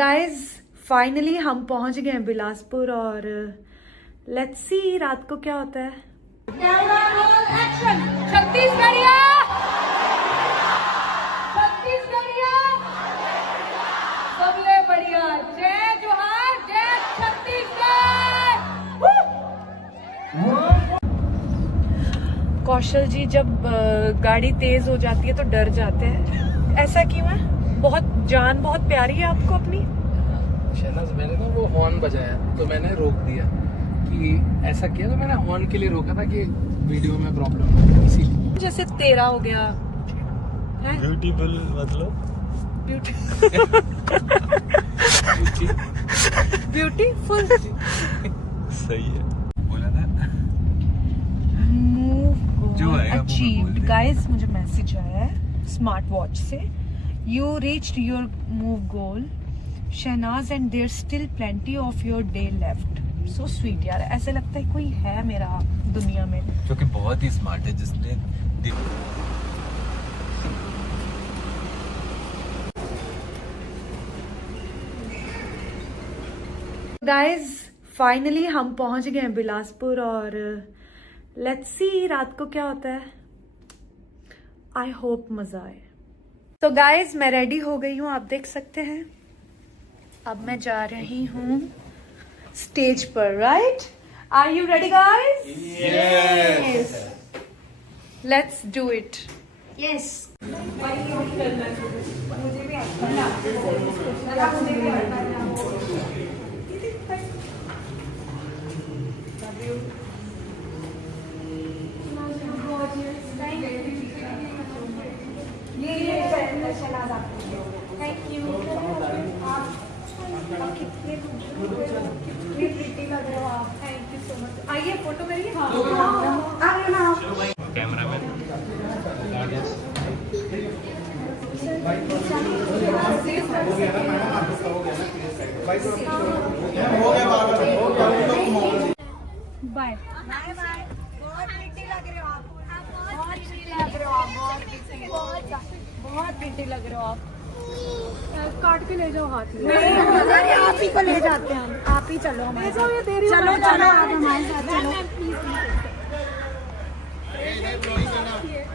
Guys finally हम पहुंच गए हैं बिलासपुर और लेट्स सी रात को क्या होता है। छत्तीसगढ़िया सबले बढ़िया, जय जोहार, जय छत्तीसगढ़। कौशल जी जब गाड़ी तेज हो जाती है तो डर जाते हैं, ऐसा क्यों है? बहुत जान बहुत प्यारी है आपको अपनी। शहनाज, मैंने ना वो हॉर्न बजाया तो मैंने रोक दिया कि ऐसा किया, तो मैंने हॉर्न के लिए रोका था कि वीडियो में प्रॉब्लम हो, इसीलिए। जैसे तेरा हो गया ब्यूटीफुल, मतलब ब्यूटीफुल सही है, बोला था। जो अचीव्ड गाइस, मुझे मैसेज आया है स्मार्ट वॉच से, you reached your move goal Shehnaz and there still plenty of your day left. So sweet यार, ऐसे लगता है कोई है मेरा दुनिया में जो कि बहुत ही स्मार्ट है, जिसने गाइज फाइनली हम पहुंच गए हैं बिलासपुर और लेट्स सी रात को क्या होता है। आई होप मजा आए। तो गाइज मैं रेडी हो गई हूँ, आप देख सकते हैं। अब मैं जा रही हूँ स्टेज पर, right? Are you ready guys? Yes, let's do it. Yes, मुझे भी थैंक यू। आप कितने प्रिटी लग रहे हो आप, थैंक यू सो मच। आइए फोटो करिए। Cameraman bye bye bye. बहुत प्रिटी लग रहे हो आप, बहुत प्रिटी लग रहे हो आप, बहुत प्रिटी लग रहे हो आप। काट के ले जाओ हाथ में। नहीं, आप ही को ले जाते हैं हम, आप ही चलो हमारे साथ। चलो चलो आप हमारे साथ चलो।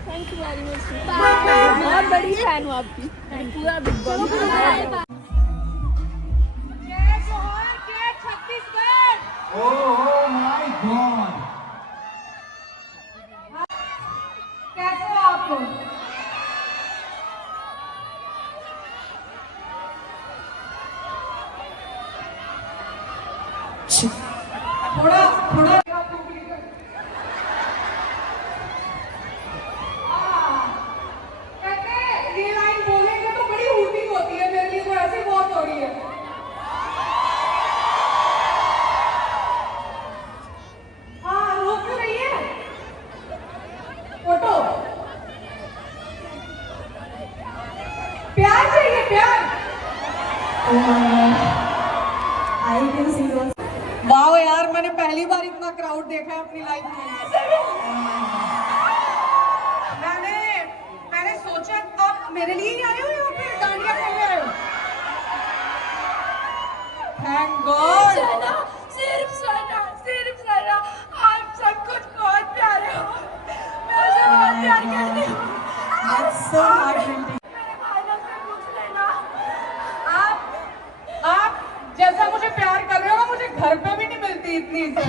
थैंक यू वेरी मच, बहुत बड़ी फैन हूँ आपकी, पूरा बिग बॉस। जय जोहार, जय छत्तीसगढ़। ओह माय गॉड, कैसे हो आप? थोड़ा थोड़ा कहते हैं ये लाइन बोलेंगे तो बड़ी हूटिंग होती है, मेरे लिए तो ऐसे बहुत हो रही है। हाँ, रोक क्यों रही है? फोटो प्यार चाहिए, प्यार। वाओ यार, मैंने पहली बार इतना क्राउड देखा है अपनी लाइफ में। मैंने सोचा आप मेरे लिए ही आए हो या फिर डांडिया खेलने आए हो? Thank God. सिर्फ सना, आप सब कुछ बहुत प्यारे हो, मैं उसे बहुत प्यार करती हूँ। मेरे भाइयों से पूछ लेना, आप जैसा मुझे प्यार कर रहे हो, मुझे घर पे भी नहीं मिलती इतनी इज्जत।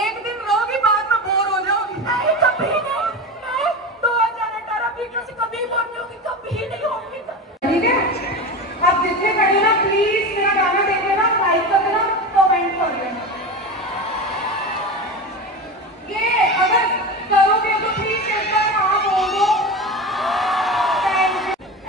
एक दिन रहोगी, बाद में बोर हो जाओगी। कभी नहीं, मैं 2018 वीडियो से कभी बोर नहीं होगी, कभी नहीं होगी। ठीक है, आप जितने खड़े ना प्लीज मेरा गाना देख लेना, लाइक कर देना, कमेंट कर देना। ये अगर करोगे तो प्लीज एक बार हाँ बोल दो।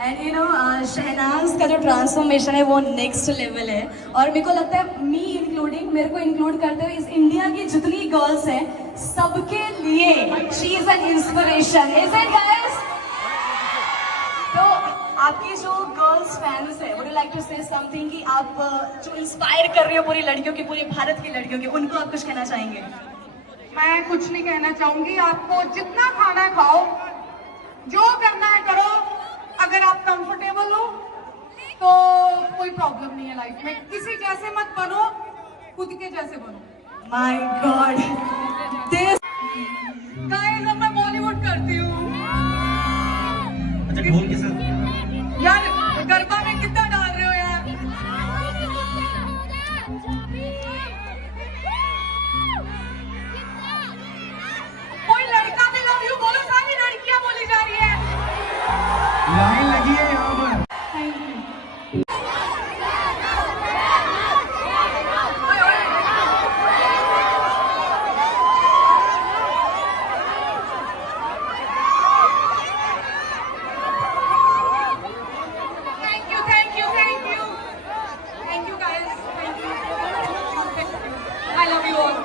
एंड यू नो शहनाज का जो ट्रांसफॉर्मेशन है वो नेक्स्ट लेवल है, और मेरे को लगता है मी इंक्लूडिंग, मेरे को इंक्लूड करते हुए इस इंडिया की जितनी गर्ल्स हैं सबके लिए she is an inspiration, isn't guys? तो आपकी जो गर्ल्स फैंस है, would you like to say something कि आप जो इंस्पायर कर रही हो पूरी लड़कियों की, पूरे भारत की लड़कियों की, उनको आप कुछ कहना चाहेंगे? मैं कुछ नहीं कहना चाहूंगी, आपको जितना खाना है खाओ, जो करना है करो। अगर आप कंफर्टेबल हो तो प्रॉब्लम नहीं है लाइफ में, किसी जैसे मत बनो, खुद के जैसे बनो। माय गॉड, दिस गाइस अब मैं बॉलीवुड करती हूँ। अच्छा ढोल के साथ यार गरबा में कितना डाल रहे हो यार। कोई लड़का भी लव यू बोलो, सारी लड़कियां बोली जा रही है। लाइन लगी है यहाँ पर। Thank you. Thank you guys. Thank you. I love you all.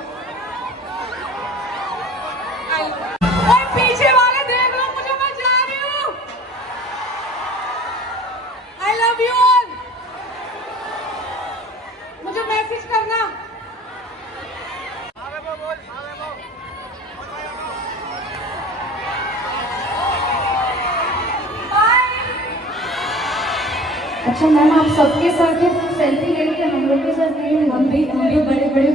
और पीछे वाले देख लो मुझे, मैं जा रही हूँ। I love you all. मुझे मैसेज करना। अच्छा मैम, आप सबके साथ सेल्फी लेके हम लोग के साथ नहीं, हम भी बड़े बड़े